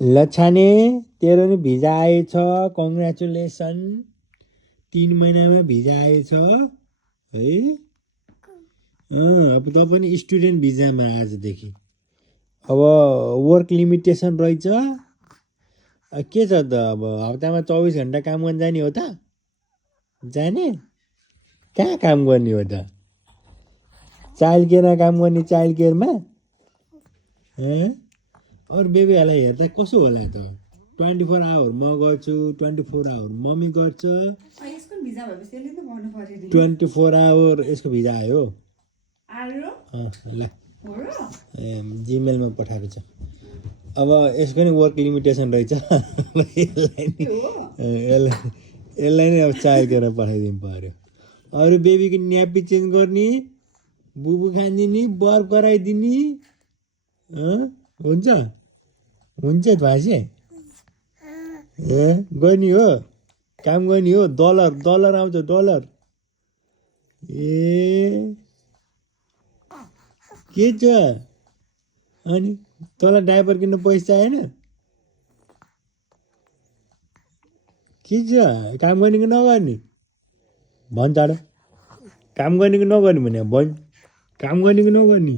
लछाने तेरो नि भिजा आएछ कङ्ग्रेचुलेसन 3 महिनामा भिजा आएछ है अब त पनि स्टुडेन्ट भिजामा आजदेखि अब वर्क लिमिटेसन रहेछ के छ त अब हप्तामा 24 घण्टा काम गर्न जाने हो त जाने कहाँ काम गर्ने हो त चाइल्ड केयरमा काम गर्ने चाइल्ड केयरमा अरू बेबीहरूलाई हेर्दा कसो होला त 24 आवर म गर्छु 24 आवर मम्मी गर्छ 24 आवर यसको भिजा आयो ल जिमेलमा पठाएको छ अब यसको नि वर्क लिमिटेसन रहेछ यसलाई नै अब चाइल्ड केयरमा पठाइदिनु पर्यो अरू बेबीको न्यापी चेन्ज गर्ने बुबु खानिदिने बर्फ गराइदिने हुन्छ हुन्छ भाषे ए गर्ने हो काम गर्ने हो डलर आउँछ डलर ए के छ अनि तँलाई डाइपर किन्नु पैसा चाहिएन के छ काम गर्ने कि नगर्ने भन् चाँडो काम गर्ने कि नगर्ने भने भन् काम गर्ने कि नगर्ने